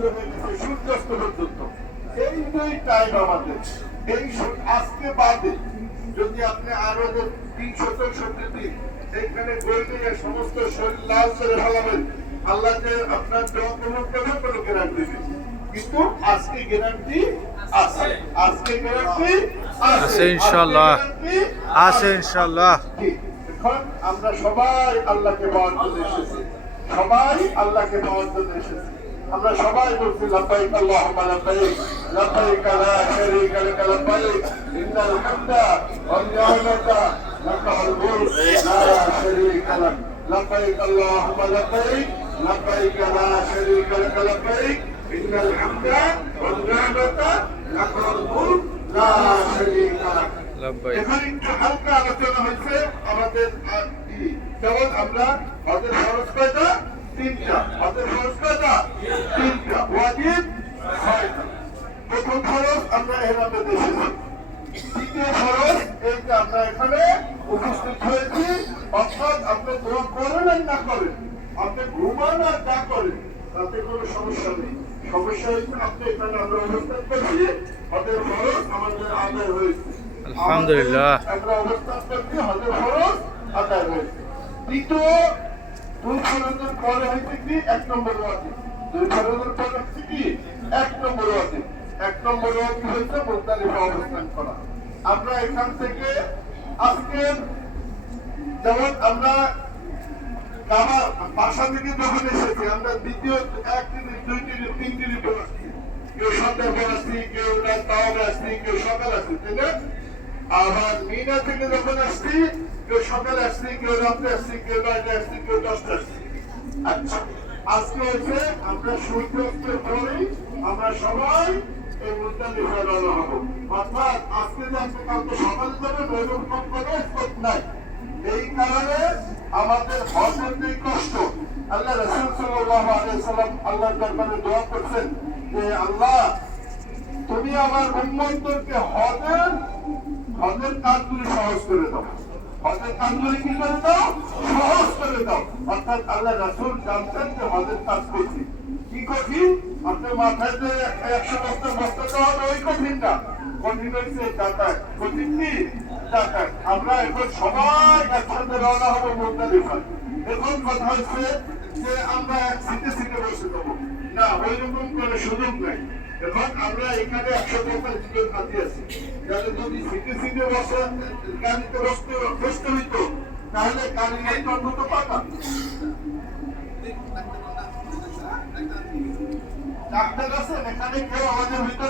শুরু হয়ে গেছে সূর্যাস্ত পর্যন্ত। এই দুই টাইম আমাদের এই আজকে বাদে যদি আপনি আরো 370 দিন এখানে গড়িয়ে সমস্ত শরীর লাল করে ফেলাবেন, আল্লাহ যে আপনার দোয়া কবুল করবে কোনো গ্যারান্টি নেই, কিন্তু আজকে গ্যারান্টি আছে, আজকে গ্যারান্টি আছে ইনশাআল্লাহ, আছে ইনশাআল্লাহ। এখন আমরা সবাই আল্লাহকে পাওয়ার জন্য এসেছি, সবাই আল্লাহকে পাওয়ার জন্য এসেছি। আমরা সবাই বলছি লাব্বাইক আল্লাহুম্মা লাব্বাইক, লাব্বাইক লা শারীকা লাক লাব্বাইক, ইন্নাল হামদা ওয়ান নি'মাতা লাকাল মুলক লা শারীকা লাক, লাব্বাইক আল্লাহুম্মা লাব্বাইক, লাব্বাইক লা শারীকা লাক লাব্বাইক, ইন্নাল হামদা ওয়ান নি'মাতা লাকাল মুলক লা শারীকা লাক। এখানে একটু হালকা আলোচনা হয়েছে আমাদের, যেমন আমরা হজের ফরজ কয়টা? 3টা। হজের ফরজ কয়টা? 3টা। ওয়াজিব 6টা। প্রথম ফরজ আমরা এহরামে এসেছি, দ্বিতীয় ফরজ এই যে আমরা এখানে উপস্থিত হয়েছি, অর্থাৎ আপনি দোয়া করেন আর না করেন, আপনি ঘুমান আর যা করেন তাতে কোনো সমস্যা নেই। সমস্যা হয়েছে আপনি এখানে আমরা অবস্থান করছি, হজের ফরজ আমাদের আদায় হয়েছে, আলহামদুলিল্লাহ। আমরা অবস্থান করছি, হজের ফরজ আদায় হয়েছে। দ্বিতীয় 2 ফরজের পরে হয়েছে কি 1 নম্বর ওয়াজিব, 2 ফরজের পরে হচ্ছে কি 1 নম্বর ওয়াজিব। 1 নম্বর ওয়াজিব হচ্ছে মুজদালিফা অবস্থান করা। আমরা এখান থেকে আজকে যেমন আমরা আমার বাসা থেকে যখন এসেছি, আমরা দ্বিতীয় 1 টিভি 2 টিভি 3 টিভি পর আসছি, কেউ সন্ধ্যা পর আসছি, কেউ রাত 12 আসছি, কেউ সকাল আসছি, তাই না? আবার মিনা থেকে যখন আসছি, কেউ সকালে আসছি, কেউ রাত্রে আসছি, কেউ 9টায় আসছি, কেউ 10টায় আসছি। আচ্ছা, আজকে হচ্ছে আমরা সূর্যাস্তের পরেই আমরা সবাই এই মুজদালিফায় রওনা হব। অর্থাৎ আজকে যে আপনি কালকে সকালে যাবেন ওইরকম কোনো স্পট নাই। এই কারণে আমাদের হজের যে কষ্ট, আল্লাহ রাসূল সাল্লাল্লাহু আলাইহি ওয়াসাল্লাম আল্লাহর দরবারে দোয়া করছেন যে আল্লাহ তুমি আমার উম্মতদেরকে হজের কাজগুলি সহজ করে দাও, হজের কাজগুলি কি করে দাও? সহজ করে দাও। অর্থাৎ আল্লাহ রাসূল জানতেন যে হজের কাজ করছি কি কঠিন, আপনার মাথায় যে 100 বস্তা দেওয়া হবে ওই কঠিন না, কঠিন হচ্ছে যাতায়াত। কঠিন কি? যাতায়াত। আমরা এখন সবাই একসাথে রওনা হবো মুজদালিফায়। এখন কথা হচ্ছে যে আমরা সিটে সিটে বসে যাবো না, ওই রকম কোনো সুযোগ নাই। এখন আমরা এখানে 150 জন হাতি আছি, তাহলে যদি সিটে সিটে বসে গাড়িতে বসতে হইতো তাহলে গাড়ি নাই তো অন্তত পাতা। ডাক্তার আছেন এখানে কেউ আমাদের ভিতরে?